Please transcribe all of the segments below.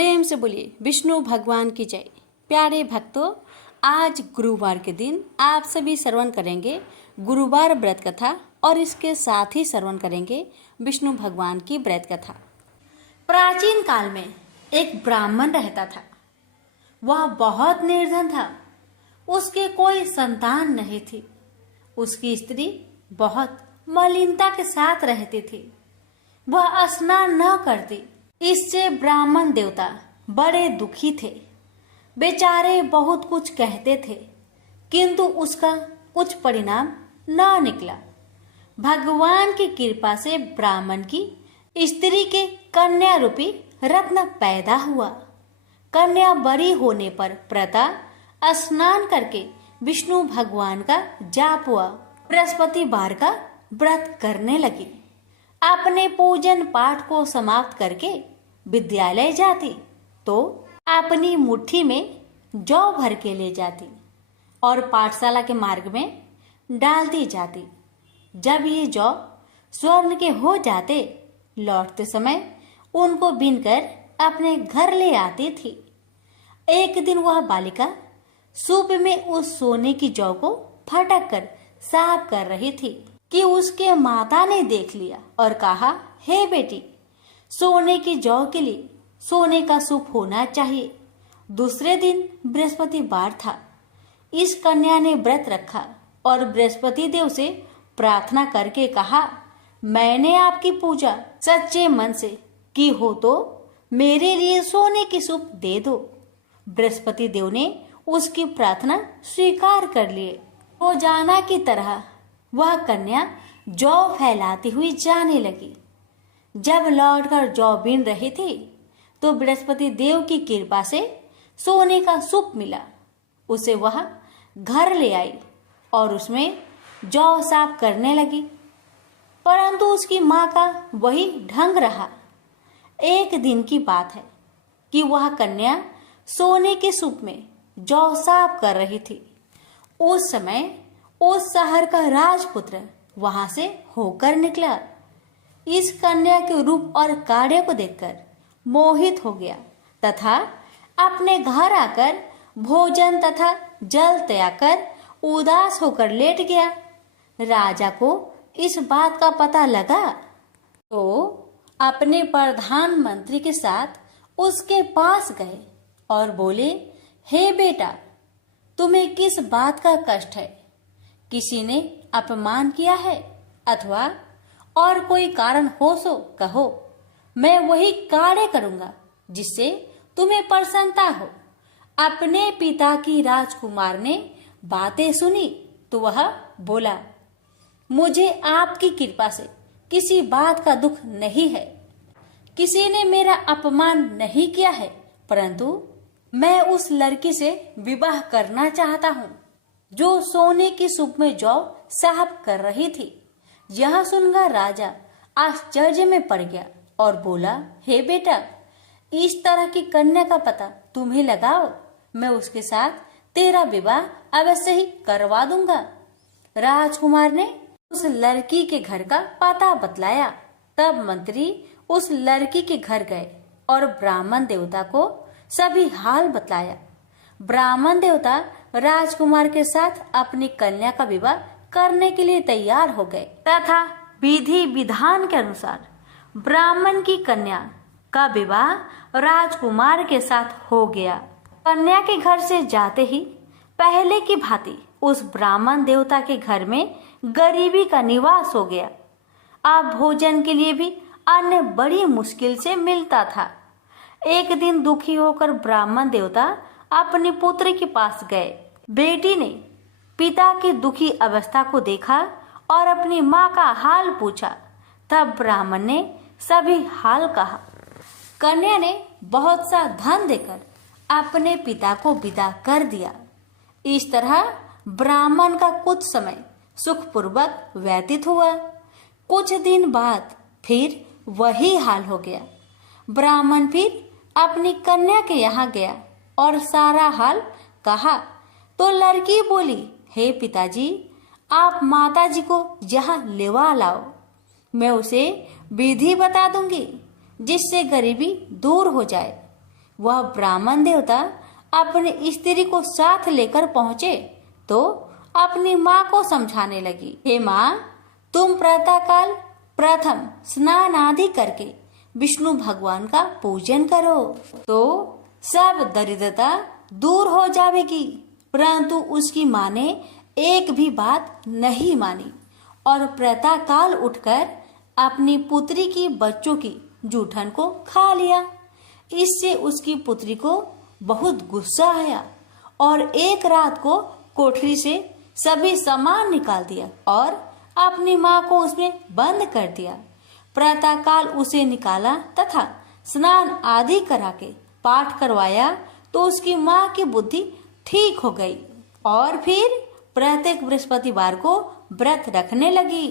प्रेम से बोलिए विष्णु भगवान की जय। प्यारे भक्तों, आज गुरुवार के दिन आप सभी श्रवण करेंगे गुरुवार व्रत कथा और इसके साथ ही श्रवण करेंगे विष्णु भगवान की व्रत कथा। प्राचीन काल में एक ब्राह्मण रहता था। वह बहुत निर्धन था। उसके कोई संतान नहीं थी। उसकी स्त्री बहुत मलिनता के साथ रहती थी। वह स्नान न करती। इससे ब्राह्मण देवता बड़े दुखी थे। बेचारे बहुत कुछ कहते थे, किंतु उसका कुछ परिणाम न निकला। भगवान की कृपा से ब्राह्मण की स्त्री के कन्या रूपी रत्न पैदा हुआ। कन्या बड़ी होने पर प्रता स्नान करके विष्णु भगवान का जाप हुआ। बृहस्पतिवार का व्रत करने लगी। अपने पूजन पाठ को समाप्त करके विद्यालय जाती तो अपनी मुट्ठी में जौ भर के ले जाती और पाठशाला के मार्ग में डालती जाती। जब ये जौ स्वर्ण के हो जाते, लौटते समय उनको बीनकर अपने घर ले आती थी। एक दिन वह बालिका सूप में उस सोने की जौ को फटक कर साफ कर रही थी कि उसके माता ने देख लिया और कहा, हे बेटी, सोने की जौ के लिए सोने का सूप होना चाहिए। दूसरे दिन बृहस्पतिवार था। इस कन्या ने व्रत रखा और बृहस्पति देव से प्रार्थना करके कहा, मैंने आपकी पूजा सच्चे मन से की हो तो मेरे लिए सोने की सूप दे दो। बृहस्पति देव ने उसकी प्रार्थना स्वीकार कर लिए। रोजाना की तरह वह कन्या जौ फैलाती हुई जाने लगी। जब लौटकर जौ बीन रही थी तो बृहस्पति देव की कृपा से सोने का सूप मिला। उसे वह घर ले आई और उसमें जौ साफ करने लगी, परंतु उसकी माँ का वही ढंग रहा। एक दिन की बात है कि वह कन्या सोने के सूप में जौ साफ कर रही थी। उस समय उस शहर का राजपुत्र वहां से होकर निकला। इस कन्या के रूप और कार्य को देखकर मोहित हो गया तथा अपने घर आकर भोजन तथा जल त्याग कर उदास होकर लेट गया। राजा को इस बात का पता लगा तो अपने प्रधानमंत्री के साथ उसके पास गए और बोले, हे बेटा, तुम्हें किस बात का कष्ट है? किसी ने अपमान किया है अथवा और कोई कारण हो सो कहो, मैं वही कार्य करूंगा जिससे तुम्हें प्रसन्नता हो। अपने पिता की राजकुमार ने बातें सुनी तो वह बोला, मुझे आपकी कृपा से किसी बात का दुख नहीं है। किसी ने मेरा अपमान नहीं किया है, परंतु मैं उस लड़की से विवाह करना चाहता हूँ जो सोने की सूप में जौ साफ कर रही थी। यह सुनकर राजा आश्चर्य में पड़ गया और बोला, हे बेटा, इस तरह की कन्या का पता तुम्हें लगाओ, मैं उसके साथ तेरा विवाह अवश्य ही करवा दूंगा। राजकुमार ने उस लड़की के घर का पता बतलाया। तब मंत्री उस लड़की के घर गए और ब्राह्मण देवता को सभी हाल बतलाया। ब्राह्मण देवता राजकुमार के साथ अपनी कन्या का विवाह करने के लिए तैयार हो गए तथा विधि विधान के अनुसार ब्राह्मण की कन्या का विवाह राजकुमार के साथ हो गया। कन्या के घर से जाते ही पहले की भांति उस ब्राह्मण देवता के घर में गरीबी का निवास हो गया। अब भोजन के लिए भी अन्न बड़ी मुश्किल से मिलता था। एक दिन दुखी होकर ब्राह्मण देवता अपनी पुत्री के पास गए। बेटी ने पिता की दुखी अवस्था को देखा और अपनी माँ का हाल पूछा। तब ब्राह्मण ने सभी हाल कहा। कन्या ने बहुत सा धन देकर अपने पिता को विदा कर दिया। इस तरह ब्राह्मण का कुछ समय सुखपूर्वक व्यतीत हुआ। कुछ दिन बाद फिर वही हाल हो गया। ब्राह्मण फिर अपनी कन्या के यहाँ गया और सारा हाल कहा तो लड़की बोली, हे पिताजी, आप माताजी को यहाँ लेवा लाओ, मैं उसे विधि बता दूंगी जिससे गरीबी दूर हो जाए। वह ब्राह्मण देवता अपनी स्त्री को साथ लेकर पहुंचे तो अपनी माँ को समझाने लगी, हे माँ, तुम प्रातःकाल प्रथम स्नान आदि करके विष्णु भगवान का पूजन करो तो सब दरिद्रता दूर हो जाएगी। परंतु उसकी माँ ने एक भी बात नहीं मानी और प्रातःकाल उठकर अपनी पुत्री की बच्चों की जूठन को खा लिया। इससे उसकी पुत्री को बहुत गुस्सा आया और एक रात को कोठरी से सभी सामान निकाल दिया और अपनी माँ को उसमें बंद कर दिया। प्रातःकाल उसे निकाला तथा स्नान आदि करा के पाठ करवाया तो उसकी माँ की बुद्धि ठीक हो गई और फिर प्रत्येक बृहस्पतिवार को व्रत रखने लगी।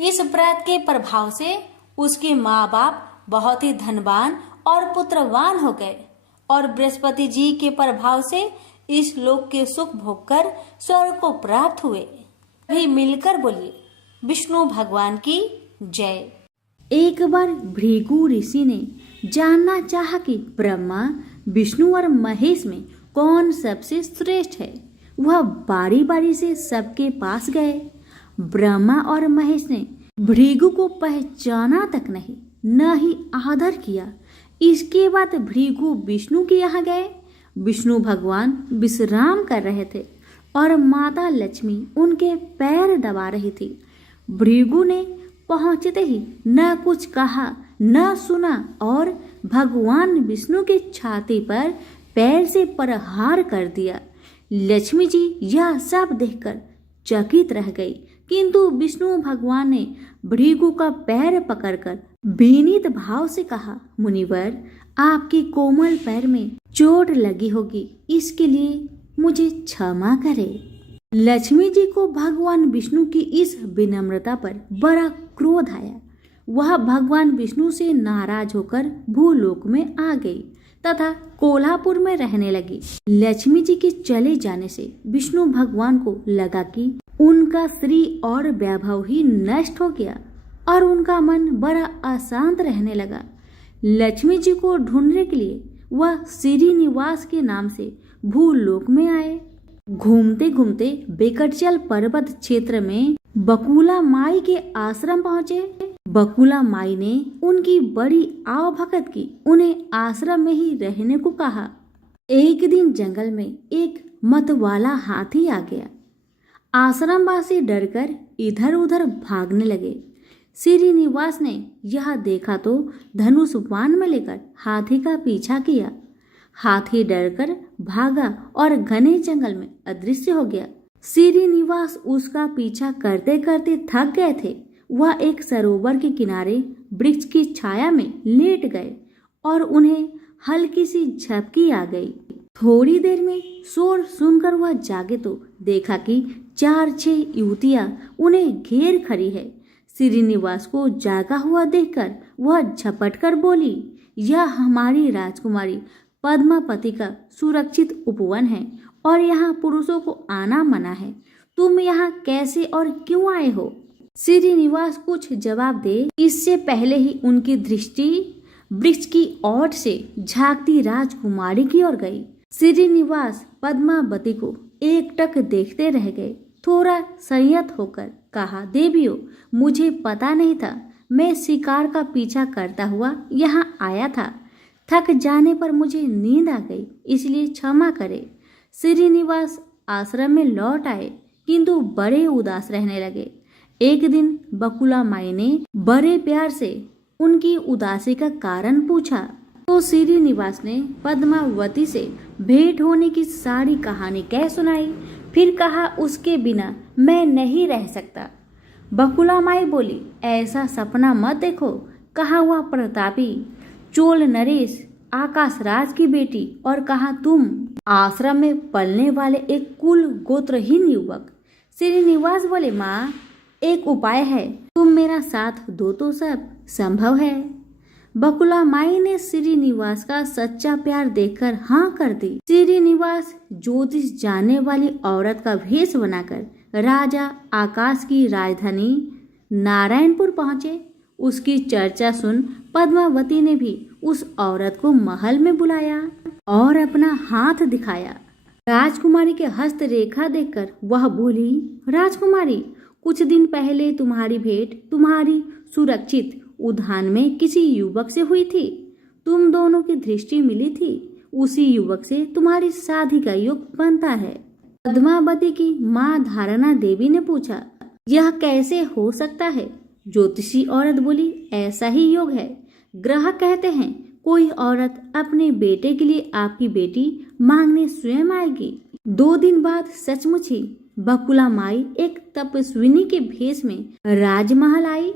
इस व्रत के प्रभाव से उसके माँ बाप बहुत ही धनवान और पुत्रवान हो गए और बृहस्पति जी के प्रभाव से इस लोक के सुख भोगकर स्वर्ग को प्राप्त हुए। भी मिलकर बोलिए, विष्णु भगवान की जय। एक बार भृगु ऋषि ने जानना चाहा कि ब्रह्मा, विष्णु और महेश में कौन सबसे श्रेष्ठ है। वह बारी बारी से सबके पास गए। ब्रह्मा और महेश ने भृगु को पहचाना तक नहीं, न ही आदर किया। इसके बाद भृगु विष्णु के यहाँ गए। विष्णु भगवान विश्राम कर रहे थे और माता लक्ष्मी उनके पैर दबा रही थी। भृगु ने पहुंचते ही न कुछ कहा न सुना और भगवान विष्णु की छाती पर पैर से प्रहार कर दिया। लक्ष्मी जी यह सब देखकर चकित रह गई, किंतु विष्णु भगवान ने भृगु का पैर पकड़कर विनीत भाव से कहा, मुनिवर, आपकी कोमल पैर में चोट लगी होगी, इसके लिए मुझे क्षमा करें। लक्ष्मी जी को भगवान विष्णु की इस विनम्रता पर बड़ा क्रोध आया। वह भगवान विष्णु से नाराज होकर भूलोक में आ गई तथा कोल्हापुर में रहने लगी। लक्ष्मी जी के चले जाने से विष्णु भगवान को लगा कि उनका श्री और वैभव ही नष्ट हो गया और उनका मन बड़ा अशांत रहने लगा। लक्ष्मी जी को ढूंढने के लिए वह श्रीनिवास के नाम से भूलोक में आए। घूमते घूमते बेकटचल पर्वत क्षेत्र में बकुला माई के आश्रम पहुँचे। बकुला माई ने उनकी बड़ी आवभगत की, उन्हें आश्रम में ही रहने को कहा। एक दिन जंगल में एक मतवाला हाथी आ गया। आश्रमवासी डरकर इधर उधर भागने लगे। श्रीनिवास ने यह देखा तो धनुष बाण में लेकर हाथी का पीछा किया। हाथी डरकर भागा और घने जंगल में अदृश्य हो गया। श्रीनिवास उसका पीछा करते करते थक गए थे। वह एक सरोवर के किनारे वृक्ष की छाया में लेट गए और उन्हें हल्की सी झपकी आ गई। थोड़ी देर में शोर सुनकर वह जागे तो देखा कि 4-6 युवतियां उन्हें घेर खड़ी है। श्रीनिवास को जागा हुआ देखकर वह झपट कर बोली, यह हमारी राजकुमारी पद्मापति का सुरक्षित उपवन है और यहाँ पुरुषों को आना मना है। तुम यहाँ कैसे और क्यों आए हो? श्रीनिवास कुछ जवाब दे इससे पहले ही उनकी दृष्टि वृक्ष की ओट से झांकती राजकुमारी की ओर गई। श्रीनिवास पद्मावती को एकटक देखते रह गए। थोड़ा संयत होकर कहा, देवियों, मुझे पता नहीं था, मैं शिकार का पीछा करता हुआ यहाँ आया था। थक जाने पर मुझे नींद आ गई, इसलिए क्षमा करें। श्रीनिवास आश्रम में लौट आए किंतु बड़े उदास रहने लगे। एक दिन बकुला माई ने बड़े प्यार से उनकी उदासी का कारण पूछा तो श्रीनिवास ने पद्मावती से भेंट होने की सारी कहानी कह सुनाई। फिर कहा, उसके बिना मैं नहीं रह सकता। बकुला माई बोली, ऐसा सपना मत देखो। कहा वह प्रतापी चोल नरेश आकाश राज की बेटी और कहा तुम आश्रम में पलने वाले एक कुल गोत्रहीन युवक। श्रीनिवास बोले, माँ, एक उपाय है, तुम मेरा साथ दो तो सब संभव है। बकुला माई ने श्रीनिवास का सच्चा प्यार देखकर हाँ कर दी। श्रीनिवास ज्योतिष जानने वाली औरत का भेष बनाकर राजा आकाश की राजधानी नारायणपुर पहुँचे। उसकी चर्चा सुन पद्मावती ने भी उस औरत को महल में बुलाया। और अपना हाथ दिखाया। राजकुमारी के हस्त रेखा देखकर वह बोली, राजकुमारी, कुछ दिन पहले तुम्हारी भेंट तुम्हारी सुरक्षित उद्यान में किसी युवक से हुई थी। तुम दोनों की दृष्टि मिली थी। उसी युवक से तुम्हारी शादी का योग बनता है। पद्मावती की माँ धारणा देवी ने पूछा, यह कैसे हो सकता है? ज्योतिषी औरत बोली, ऐसा ही योग है। ग्रह कहते हैं कोई औरत अपने बेटे के लिए आपकी बेटी मांगने स्वयं आएगी। 2 दिन बाद सचमुच ही बकुला माई एक तपस्विनी के भेष में राजमहल आई।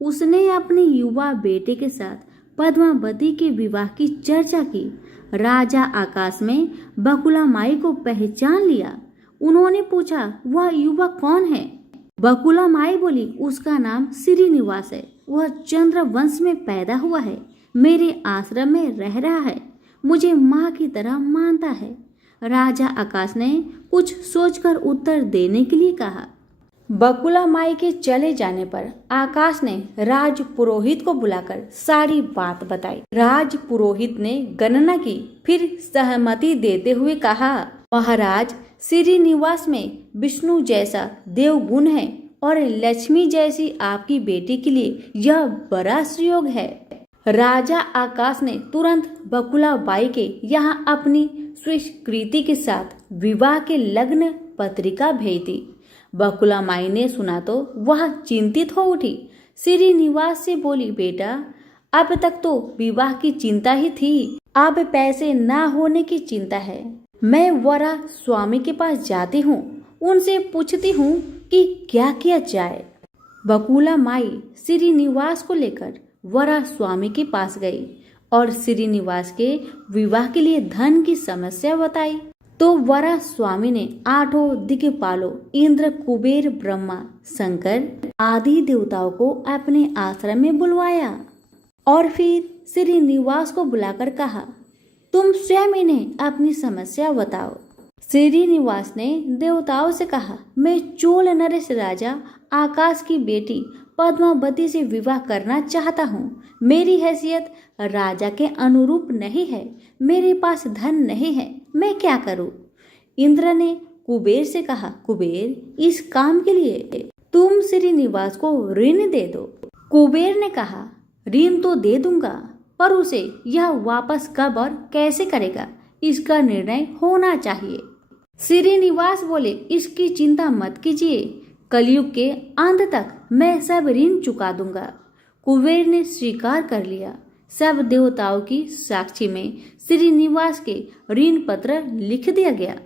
उसने अपने युवा बेटे के साथ पद्मावती के विवाह की चर्चा की। राजा आकाश में बकुला माई को पहचान लिया। उन्होंने पूछा, वह युवक कौन है? बकुला माई बोली, उसका नाम श्रीनिवास है। वह चंद्र वंश में पैदा हुआ है। मेरे आश्रम में रह रहा है। मुझे माँ की तरह मानता है। राजा आकाश ने कुछ सोचकर उत्तर देने के लिए कहा। बकुला माई के चले जाने पर आकाश ने राज पुरोहित को बुलाकर सारी बात बताई। राज पुरोहित ने गणना की, फिर सहमति देते हुए कहा, महाराज, श्रीनिवास में विष्णु जैसा देवगुण है और लक्ष्मी जैसी आपकी बेटी के लिए यह बड़ा सुयोग है। राजा आकाश ने तुरंत बकुला बाई के यहाँ अपनी स्वीकृति के साथ विवाह के लग्न पत्रिका भेज दी। बकुला माई ने सुना तो वह चिंतित हो उठी। श्रीनिवास से बोली, बेटा, अब तक तो विवाह की चिंता ही थी, अब पैसे न होने की चिंता है। मैं वरा स्वामी के पास जाती हूँ, उनसे पूछती हूँ कि क्या किया जाए। बकुला माई श्रीनिवास को लेकर वरा स्वामी के पास गई और श्रीनिवास के विवाह के लिए धन की समस्या बताई। तो वरा स्वामी ने 8 दिक्पालों इंद्र, कुबेर, ब्रह्मा, शंकर आदि देवताओं को अपने आश्रम में बुलवाया और फिर श्रीनिवास को बुलाकर कहा, तुम स्वयं इन्हें अपनी समस्या बताओ। श्रीनिवास ने देवताओं से कहा, मैं चोल नरेश राजा आकाश की बेटी पद्मावती से विवाह करना चाहता हूँ। मेरी हैसियत राजा के अनुरूप नहीं है। मेरे पास धन नहीं है, मैं क्या करूँ? इंद्र ने कुबेर से कहा, कुबेर, इस काम के लिए तुम श्रीनिवास को ऋण दे दो। कुबेर ने कहा, ऋण तो दे दूंगा, पर उसे यह वापस कब और कैसे करेगा, इसका निर्णय होना चाहिए। श्रीनिवास बोले, इसकी चिंता मत कीजिए, कलयुग के अंत तक मैं सब ऋण चुका दूंगा। कुबेर ने स्वीकार कर लिया। सब देवताओं की साक्षी में श्रीनिवास के ऋण पत्र लिख दिया गया।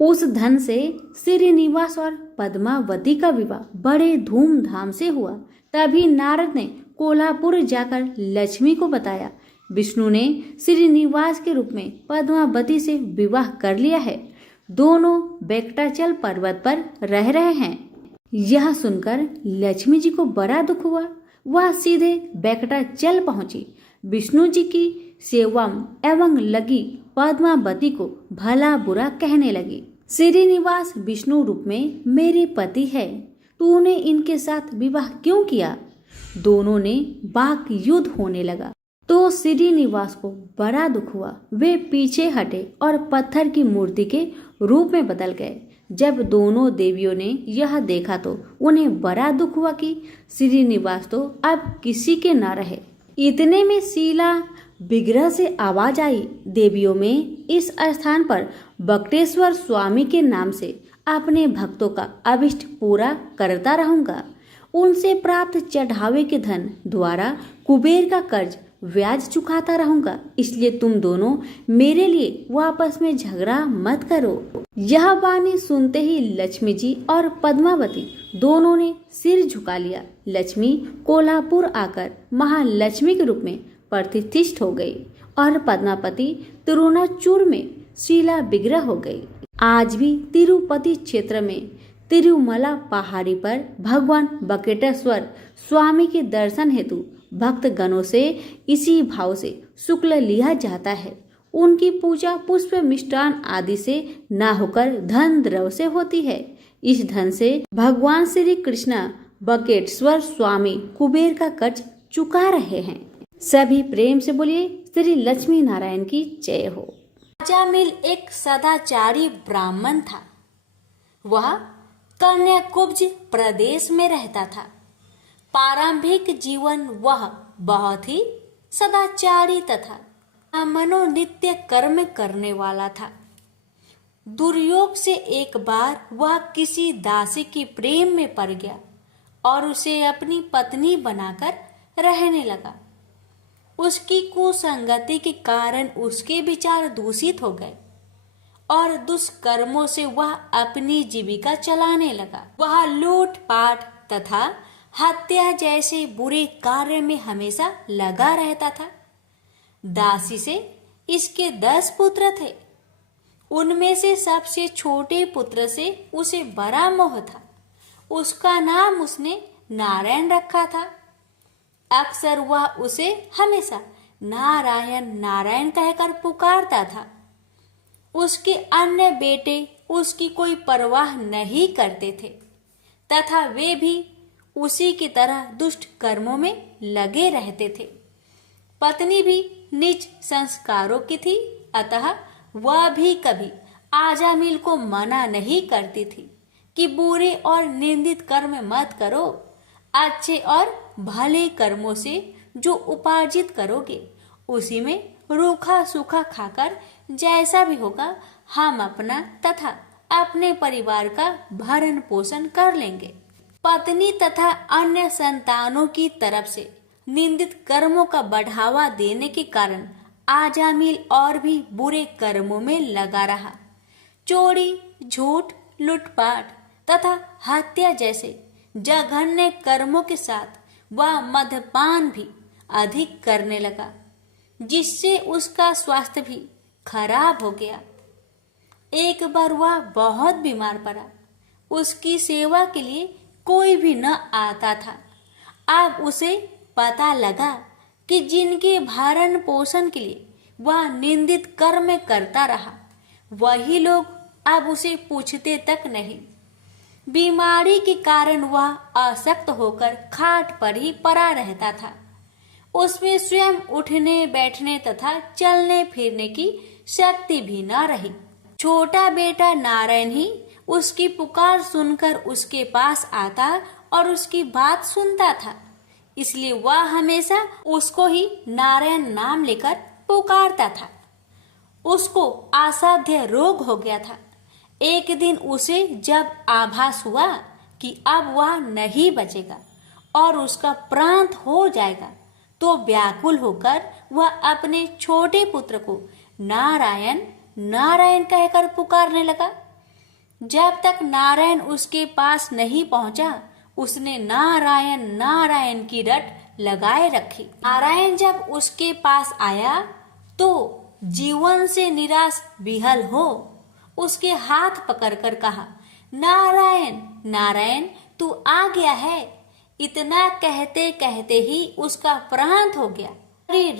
उस धन से श्रीनिवास और पद्मावती का विवाह बड़े धूमधाम से हुआ। तभी नारद ने कोल्हापुर जाकर लक्ष्मी को बताया, विष्णु ने श्रीनिवास के रूप में पद्मावती से विवाह कर लिया है। दोनों वेंकटाचल पर्वत पर रह रहे हैं। यह सुनकर लक्ष्मी जी को बड़ा दुख हुआ। वह सीधे वेंकटाचल पहुंची। विष्णु जी की सेवा एवं लगी पद्मावती को भला बुरा कहने लगी। श्रीनिवास विष्णु रूप में मेरे पति है, तूने इनके साथ विवाह क्यों किया? दोनों ने वाक युद्ध होने लगा। तो श्रीनिवास को बड़ा दुख हुआ। वे पीछे हटे और पत्थर की मूर्ति के रूप में बदल गए। जब दोनों देवियों ने यह देखा तो उन्हें बड़ा दुख हुआ कि श्रीनिवास तो अब किसी के न रहे। इतने में शीला विग्रह से आवाज आई, देवियों में इस स्थान पर बकटेश्वर स्वामी के नाम से अपने भक्तों का अभिष्ट पूरा करता रहूंगा। उनसे प्राप्त चढ़ावे के धन द्वारा कुबेर का कर्ज ब्याज चुकाता रहूंगा। इसलिए तुम दोनों मेरे लिए वापस में झगड़ा मत करो। यह वाणी सुनते ही लक्ष्मी जी और पद्मावती दोनों ने सिर झुका लिया। लक्ष्मी कोल्हापुर आकर महालक्ष्मी के रूप में प्रतिष्ठित हो गई और पद्मावती तिरुनाचूर में शीला विग्रह हो गई। आज भी तिरुपति क्षेत्र में तिरुमला पहाड़ी पर भगवान बकेटेश्वर स्वामी के दर्शन हेतु भक्त गणों से इसी भाव से शुक्ल लिया जाता है। उनकी पूजा पुष्प, मिष्टान आदि से न होकर धन द्रव्य से होती है। इस धन से भगवान श्री कृष्ण बकेटेश्वर स्वामी कुबेर का कर्ज चुका रहे हैं। सभी प्रेम से बोलिए, श्री लक्ष्मी नारायण की जय हो। अजामिल एक सदाचारी ब्राह्मण था। वह कन्याकुब्ज प्रदेश में रहता था। प्रारंभिक जीवन वह बहुत ही सदाचारी तथा मनोनित्य कर्म करने वाला था। दुर्योग से एक बार वह किसी दासी के प्रेम में पड़ गया और उसे अपनी पत्नी बनाकर रहने लगा। उसकी कुसंगति के कारण उसके विचार दूषित हो गए और दुष्कर्मों से वह अपनी जीविका चलाने लगा। वह लूटपाट तथा हत्या जैसे बुरे कार्य में हमेशा लगा रहता था। दासी से इसके 10 पुत्र थे। उनमें से सबसे छोटे पुत्र से उसे बड़ा मोह था। उसका नाम उसने नारायण रखा था। अक्सर वह उसे हमेशा नारायण नारायण कहकर पुकारता था। उसके अन्य बेटे उसकी कोई परवाह नहीं करते थे तथा वे भी उसी की तरह दुष्ट कर्मों में लगे रहते थे। पत्नी भी नीच संस्कारों की थी, अतः वह भी कभी आजामिल को मना नहीं करती थी कि बुरे और निंदित कर्म मत करो। अच्छे और भले कर्मों से जो उपार्जित करोगे उसी में रूखा सूखा खाकर जैसा भी होगा हम अपना तथा अपने परिवार का भरण पोषण कर लेंगे। पत्नी तथा अन्य संतानों की तरफ से निंदित कर्मों का बढ़ावा देने के कारण आजामिल और भी बुरे कर्मों में लगा रहा। चोरी, झूठ, लूटपाट तथा हत्या जैसे जघन्य कर्मों के साथ वह मद्यपान भी अधिक करने लगा, जिससे उसका स्वास्थ्य भी खराब हो गया। एक बार वह बहुत बीमार पड़ा। उसकी सेवा के लिए कोई भी न आता था। अब उसे पता लगा कि जिनके भरण पोषण के लिए वह निंदित कर्म करता रहा, वही लोग अब उसे पूछते तक नहीं। बीमारी के कारण वह अशक्त होकर खाट पर ही पड़ा रहता था। उसमें स्वयं उठने बैठने तथा चलने फिरने की शक्ति भी न रही। छोटा बेटा नारायण ही उसकी पुकार सुनकर उसके पास आता और उसकी बात सुनता था, इसलिए वह हमेशा उसको ही नारायण नाम लेकर पुकारता था। उसको असाध्य रोग हो गया था। एक दिन उसे जब आभास हुआ कि अब वह नहीं बचेगा और उसका प्रांत हो जाएगा, तो व्याकुल होकर वह अपने छोटे पुत्र को नारायण नारायण कहकर पुकारने लगा। जब तक नारायण उसके पास नहीं पहुंचा, उसने नारायण नारायण की रट लगाए रखी। नारायण जब उसके पास आया तो जीवन से निराश विहल हो उसके हाथ पकड़कर कहा, नारायण नारायण तू आ गया है। इतना कहते कहते ही उसका प्रांत हो गया।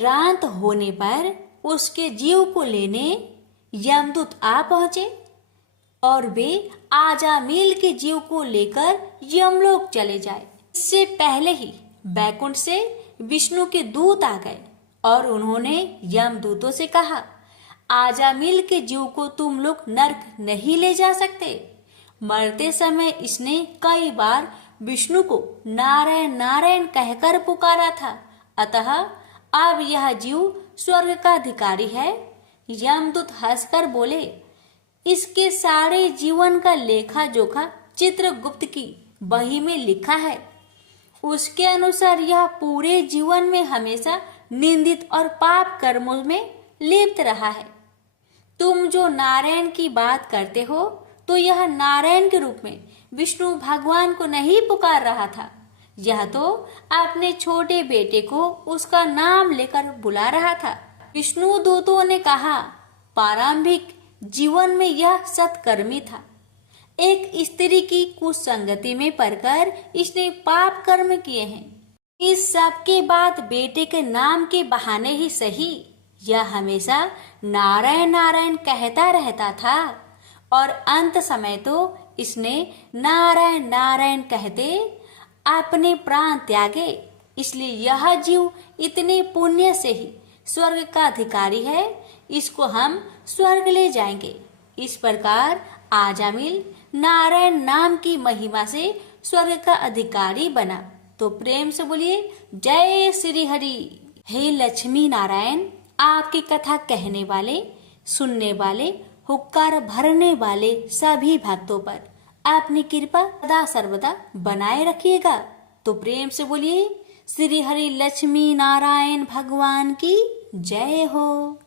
रात होने पर उसके जीव को लेने यमदूत आ पहुंचे और वे आजामिल के जीव को लेकर यमलोक चले जाए। इससे पहले ही बैकुंठ से विष्णु के दूत आ गए और उन्होंने यमदूतों से कहा, आजामिल के जीव को तुम लोग नरक नहीं ले जा सकते। मरते समय इसने कई बार विष्णु को नारायण नारायण कहकर पुकारा था, अतः अब यह जीव स्वर्ग का अधिकारी है। यमदूत हंसकर बोले, इसके सारे जीवन का लेखा जोखा चित्रगुप्त की बही में लिखा है। उसके अनुसार यह पूरे जीवन में हमेशा निंदित और पाप कर्मों में लिप्त रहा है। तुम जो नारायण की बात करते हो, तो यह नारायण के रूप में विष्णु भगवान को नहीं पुकार रहा था। यह तो अपने छोटे बेटे को उसका नाम लेकर बुला रहा था। विष्णु दूतों ने कहा, प्रारंभिक जीवन में यह सत्कर्मी था। एक स्त्री की कुसंगति में पड़कर इसने पाप कर्म किए हैं। इस सब के बाद बेटे के नाम के बहाने ही सही यह हमेशा नारायण नारायण कहता रहता था और अंत समय तो इसने नारायण नारायण कहते अपने प्राण त्यागे। इसलिए यह जीव इतने पुण्य से ही स्वर्ग का अधिकारी है। इसको हम स्वर्ग ले जाएंगे। इस प्रकार आजामिल नारायण नाम की महिमा से स्वर्ग का अधिकारी बना। तो प्रेम से बोलिए जय श्री हरि। हे लक्ष्मी नारायण, आपकी कथा कहने वाले, सुनने वाले, हुक्कार भरने वाले सभी भक्तों पर अपनी कृपा सदा सर्वदा बनाए रखिएगा। तो प्रेम से बोलिए श्री हरि लक्ष्मी नारायण भगवान की जय हो।